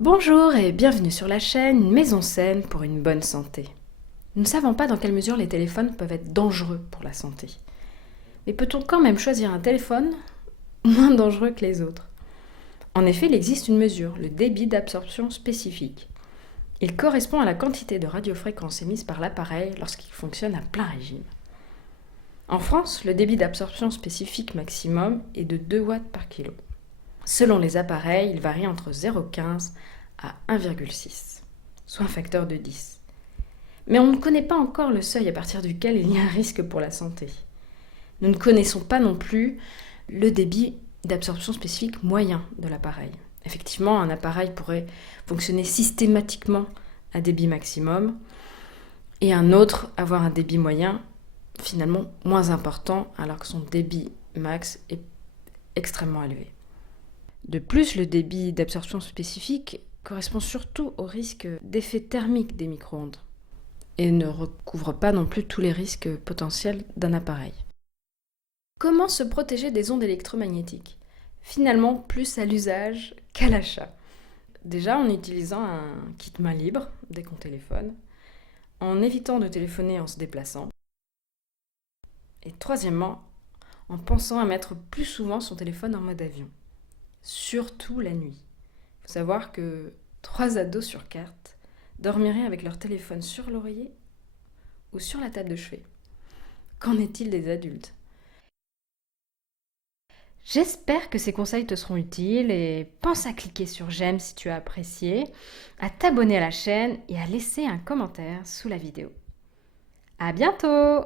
Bonjour et bienvenue sur la chaîne Maison Saine pour une bonne santé. Nous ne savons pas dans quelle mesure les téléphones peuvent être dangereux pour la santé. Mais peut-on quand même choisir un téléphone moins dangereux que les autres? En effet, il existe une mesure, le débit d'absorption spécifique. Il correspond à la quantité de radiofréquences émises par l'appareil lorsqu'il fonctionne à plein régime. En France, le débit d'absorption spécifique maximum est de 2 watts par kilo. Selon les appareils, il varie entre 0,15 à 1,6, soit un facteur de 10. Mais on ne connaît pas encore le seuil à partir duquel il y a un risque pour la santé. Nous ne connaissons pas non plus le débit d'absorption spécifique moyen de l'appareil. Effectivement, un appareil pourrait fonctionner systématiquement à débit maximum et un autre avoir un débit moyen finalement moins important alors que son débit max est extrêmement élevé. De plus, le débit d'absorption spécifique correspond surtout au risque d'effet thermique des micro-ondes et ne recouvre pas non plus tous les risques potentiels d'un appareil. Comment se protéger des ondes électromagnétiques? Finalement, plus à l'usage qu'à l'achat. Déjà en utilisant un kit main libre dès qu'on téléphone, en évitant de téléphoner en se déplaçant, et troisièmement, en pensant à mettre plus souvent son téléphone en mode avion, surtout la nuit. Il faut savoir que 3 ados sur 4 dormiraient avec leur téléphone sur l'oreiller ou sur la table de chevet. Qu'en est-il des adultes? J'espère que ces conseils te seront utiles et pense à cliquer sur j'aime si tu as apprécié, à t'abonner à la chaîne et à laisser un commentaire sous la vidéo. À bientôt!